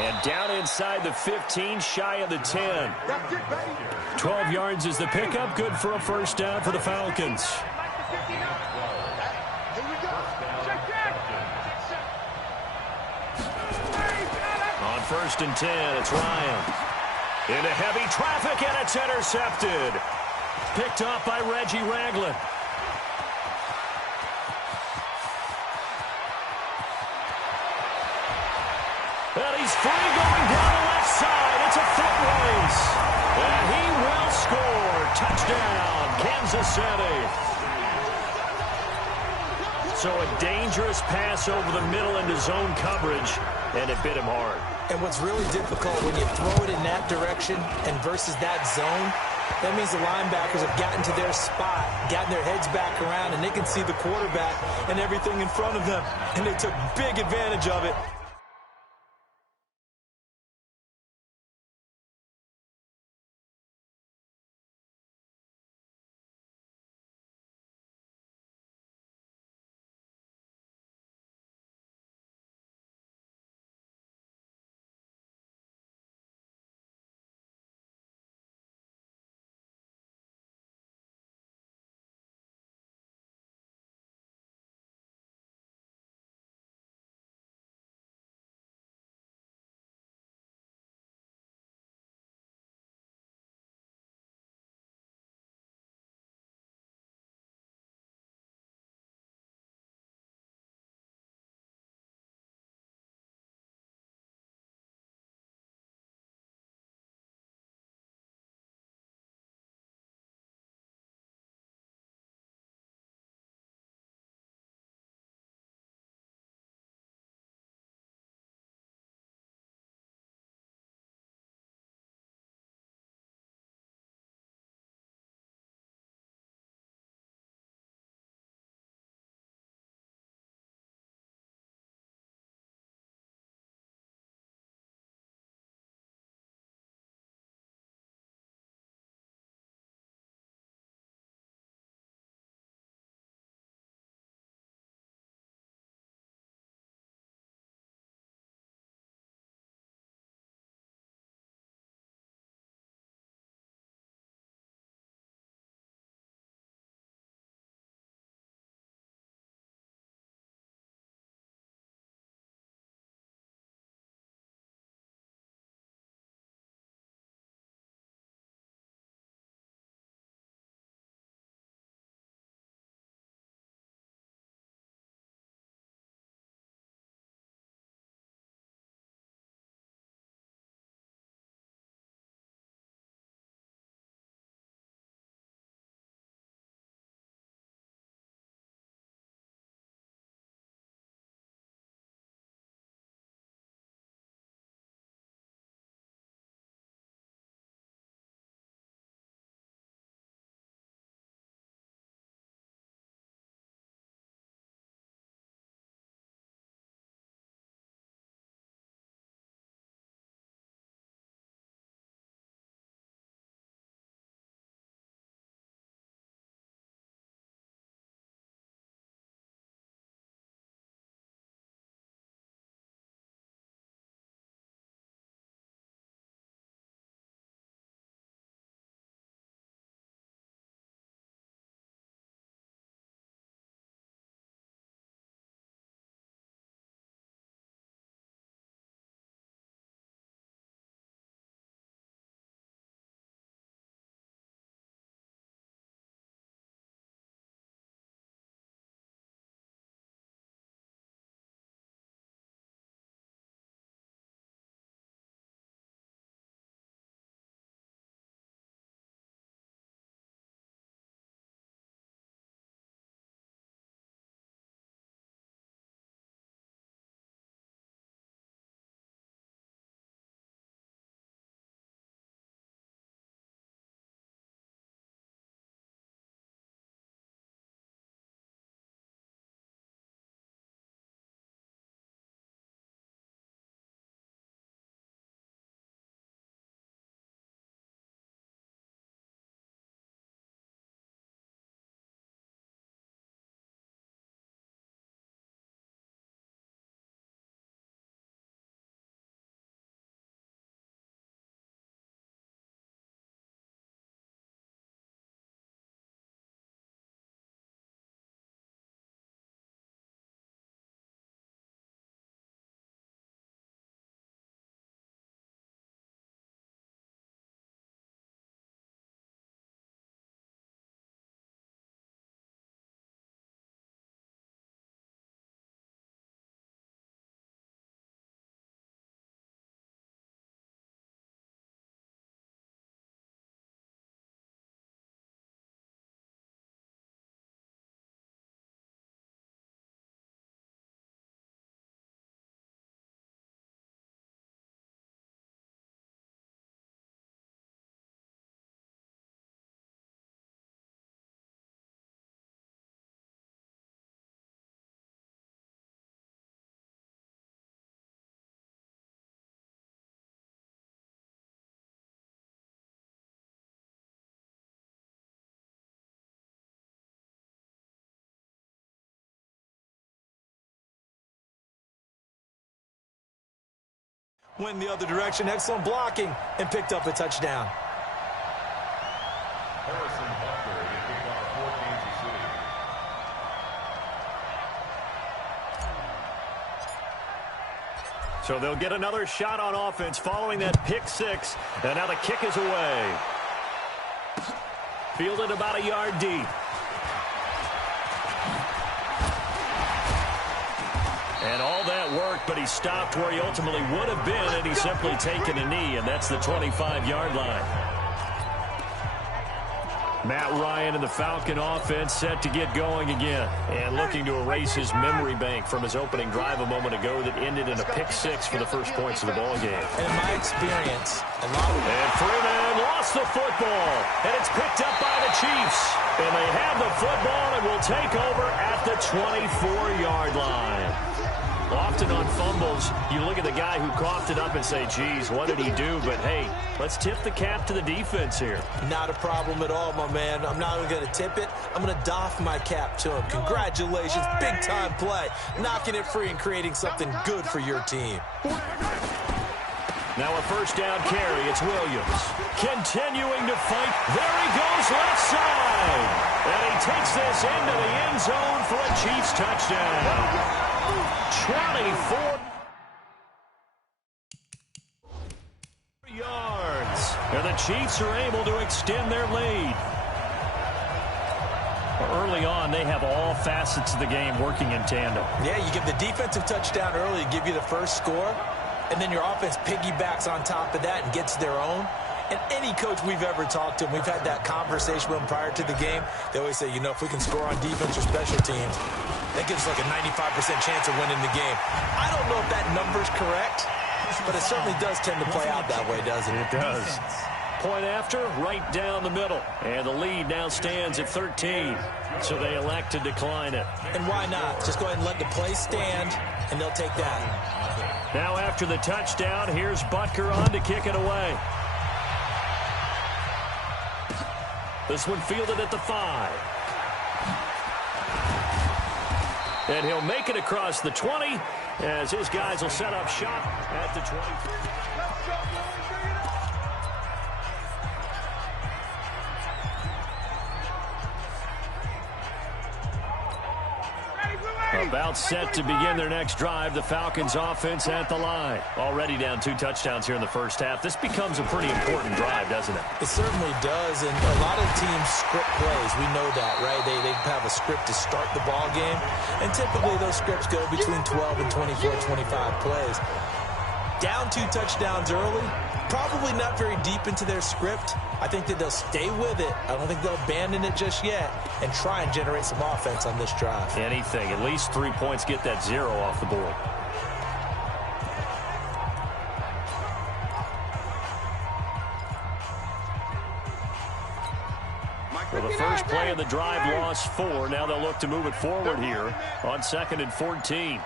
And down inside the 15, shy of the 10. 12 yards is the pickup. Good for a first down for the Falcons. On 1st and 10, it's Ryan. Into heavy traffic, and it's intercepted. Picked off by Reggie Ragland. And he's free going down the left side. It's a foot race. And he will score. Touchdown, Kansas City. So a dangerous pass over the middle into zone coverage, and it bit him hard. And what's really difficult when you throw it in that direction and versus that zone, that means the linebackers have gotten to their spot, gotten their heads back around, and they can see the quarterback and everything in front of them. And they took big advantage of it. Went the other direction, excellent blocking, and picked up a touchdown. Harrison Butker is our 14th city. So they'll get another shot on offense following that pick six. And now the kick is away. Fielded about a yard deep. And all that work, but he stopped where he ultimately would have been, and he's simply taken a knee, and that's the 25-yard line. Matt Ryan and the Falcon offense set to get going again and looking to erase his memory bank from his opening drive a moment ago that ended in a pick six for the first points of the ball game. And in my experience, a lot of... And Freeman lost the football, and it's picked up by the Chiefs. And they have the football and will take over at the 24-yard line. Often on fumbles, you look at the guy who coughed it up and say, geez, what did he do? But, hey, let's tip the cap to the defense here. Not a problem at all, my man. I'm not even going to tip it. I'm going to doff my cap to him. Congratulations, big-time play. Knocking it free and creating something good for your team. Now a first down carry. It's Williams. Continuing to fight. There he goes left side. And he takes this into the end zone for a Chiefs touchdown. 24 yards. And the Chiefs are able to extend their lead. Early on, they have all facets of the game working in tandem. Yeah, you give the defensive touchdown early, give you the first score, and then your offense piggybacks on top of that and gets their own. And any coach we've ever talked to, and we've had that conversation with them prior to the game, they always say, you know, if we can score on defense or special teams, that gives us like a 95% chance of winning the game. I don't know if that number's correct, but it certainly does tend to play out that way, doesn't it? It does. Point after, right down the middle. And the lead now stands at 13. So they elect to decline it. And why not? Just go ahead and let the play stand, and they'll take that. Now after the touchdown, here's Butker on to kick it away. This one fielded at the 5. And he'll make it across the 20 as his guys will set up shop at the 23. About set to begin their next drive. The Falcons offense at the line. Already down 2 touchdowns here in the first half. This becomes a pretty important drive, doesn't it? It certainly does, and a lot of teams script plays. We know that, right? They have a script to start the ball game, and typically those scripts go between 12 and 24, 25 plays. Down 2 touchdowns early, probably not very deep into their script. I think that they'll stay with it. I don't think they'll abandon it just yet and try and generate some offense on this drive. Anything. At least 3 points, get that 0 off the board. Well, the first play of the drive lost 4. Now they'll look to move it forward here on 2nd and 14.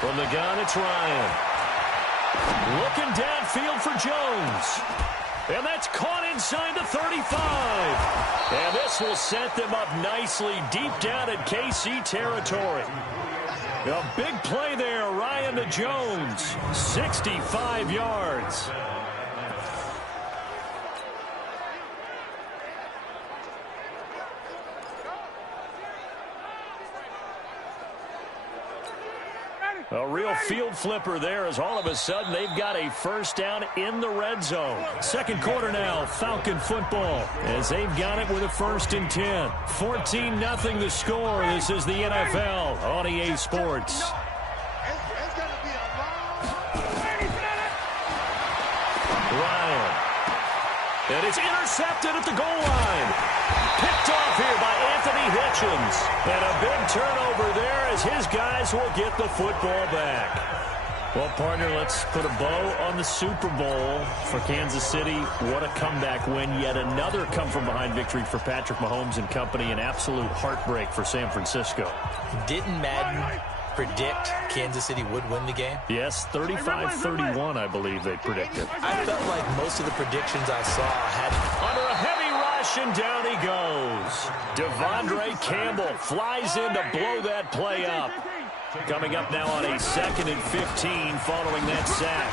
From the gun, it's Ryan. Looking downfield for Jones. And that's caught inside the 35. And this will set them up nicely deep down in KC territory. A big play there, Ryan to Jones. 65 yards. A real field flipper there as all of a sudden they've got a first down in the red zone. Second quarter now, Falcon football as they've got it with a 1st and 10. 14-0 the score. This is the NFL on EA Sports. Ryan. And it's intercepted at the goal line. Picked off here by Anthony Hitchens. And a big turnover there as his guys will get the football back. Well, partner, let's put a bow on the Super Bowl for Kansas City. What a comeback win. Yet another come-from-behind victory for Patrick Mahomes and company. An absolute heartbreak for San Francisco. Didn't Madden predict Kansas City would win the game? Yes, 35-31, I believe they predicted. I felt like most of the predictions I saw had... Under a heavy rush, and down he goes. Devondre Campbell flies in to blow that play up. Coming up now on a 2nd and 15 following that sack.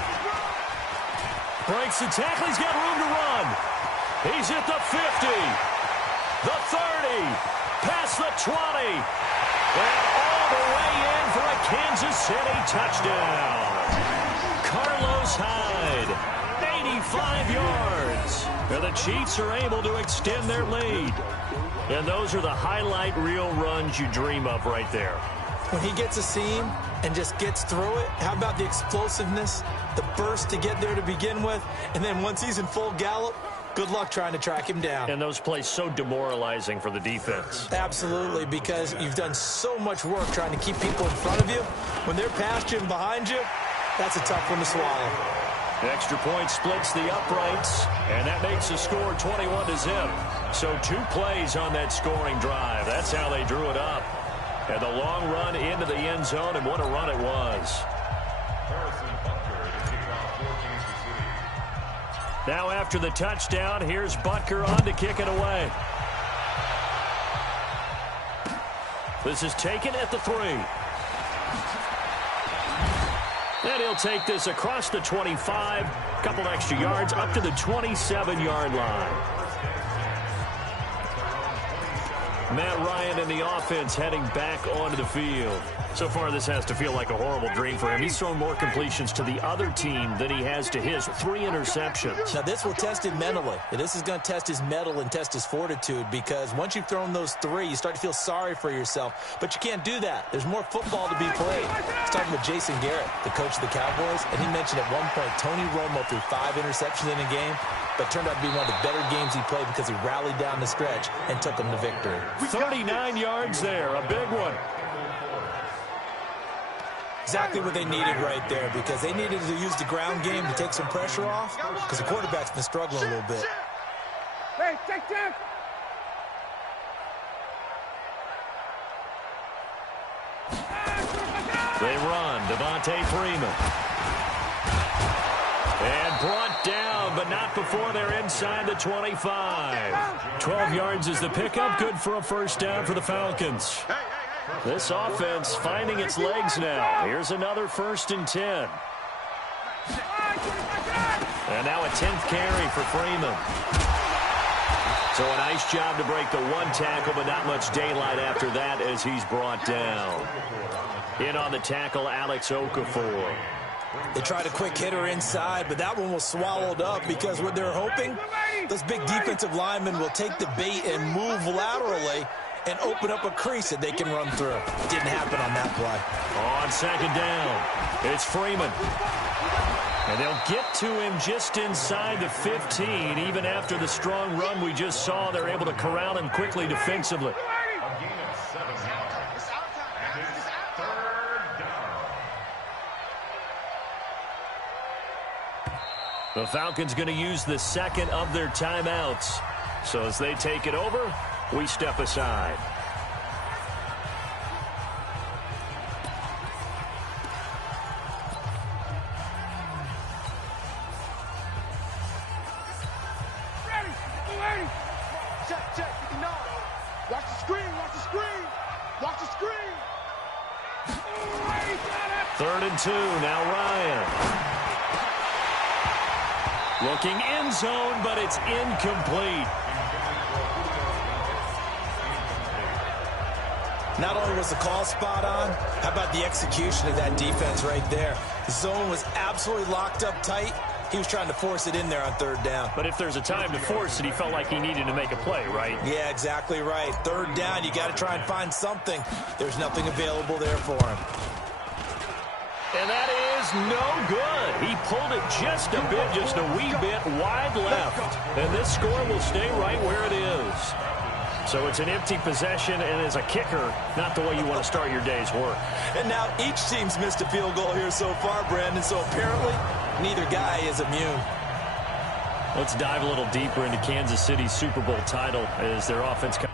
Breaks the tackle. He's got room to run. He's at the 50, the 30, past the 20, and all the way in for a Kansas City touchdown. Carlos Hyde, 85 yards. And the Chiefs are able to extend their lead. And those are the highlight reel runs you dream of right there. When he gets a seam and just gets through it, how about the explosiveness, the burst to get there to begin with, and then once he's in full gallop, good luck trying to track him down. And those plays so demoralizing for the defense. Absolutely, because you've done so much work trying to keep people in front of you. When they're past you and behind you, that's a tough one to swallow. Extra point splits the uprights, and that makes the score 21-0. So 2 plays on that scoring drive. That's how they drew it up. And the long run into the end zone, and what a run it was. Now after the touchdown, here's Butker on to kick it away. This is taken at the 3. And he'll take this across the 25, a couple extra yards, up to the 27-yard line. Matt Ryan and the offense heading back onto the field. So far, this has to feel like a horrible dream for him. He's thrown more completions to the other team than he has to his. 3 interceptions. Now, this will test him mentally. This is going to test his mettle and test his fortitude, because once you've thrown those 3, you start to feel sorry for yourself. But you can't do that. There's more football to be played. I was talking with Jason Garrett, the coach of the Cowboys, and he mentioned at one point Tony Romo threw 5 interceptions in a game, but turned out to be one of the better games he played because he rallied down the stretch and took him to victory. 39 yards there, a big one. Exactly what they needed right there, because they needed to use the ground game to take some pressure off, because the quarterback's been struggling a little bit. Hey, check. They run. Devontae Freeman. And brought down, but not before they're inside the 25. 12 yards is the pickup. Good for a first down for the Falcons. This offense finding its legs now. Here's another 1st and 10. And now a 10th carry for Freeman. So a nice job to break the 1 tackle, but not much daylight after that as he's brought down. In on the tackle, Alex Okafor. They tried a quick hitter inside, but that one was swallowed up, because what they're hoping, those big defensive linemen will take the bait and move laterally and open up a crease that they can run through. Didn't happen on that play. On 2nd down, it's Freeman. And they'll get to him just inside the 15. Even after the strong run we just saw, they're able to corral him quickly defensively. The Falcons going to use the 2nd of their timeouts. So as they take it over, we step aside. Ready. Check. Watch the screen. Watch the screen. 3rd and 2, now Ryan. Looking end zone, but it's incomplete. Not only was the call spot on, how about the execution of that defense right there? The zone was absolutely locked up tight. He was trying to force it in there on 3rd down. But if there's a time to force it, he felt like he needed to make a play, right? Yeah, exactly right. 3rd down, you got to try and find something. There's nothing available there for him. And that is no good. He pulled it just a wee bit wide left. And this score will stay right where it is. So it's an empty possession, and as a kicker, not the way you want to start your day's work. And now each team's missed a field goal here so far, Brandon, so apparently neither guy is immune. Let's dive a little deeper into Kansas City's Super Bowl title as their offense comes.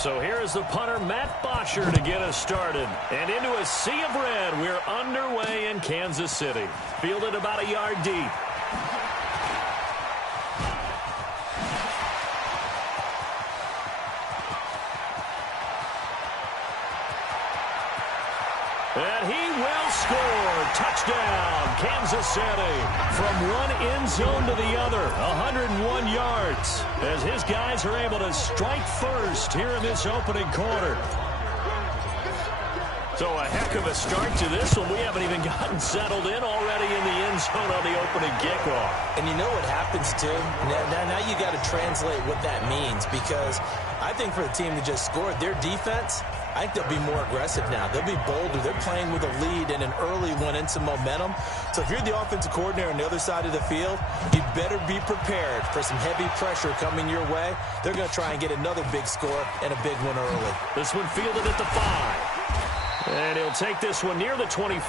So here is the punter, Matt Bosher, to get us started. And into a sea of red, we're underway in Kansas City. Fielded about a yard deep. And he will score. Touchdown, Kansas City. From one end zone to the other, 101 yards. As his guys are able to strike first here in this opening quarter. So a heck of a start to this one. We haven't even gotten settled in already in the end zone on the opening kickoff. And you know what happens, too? Now you got to translate what that means, because I think for the team that just scored, their defense, I think they'll be more aggressive now. They'll be bolder. They're playing with a lead and an early one and some momentum. So if you're the offensive coordinator on the other side of the field, you better be prepared for some heavy pressure coming your way. They're going to try and get another big score and a big one early. This one fielded at the 5. And he'll take this one near the 25.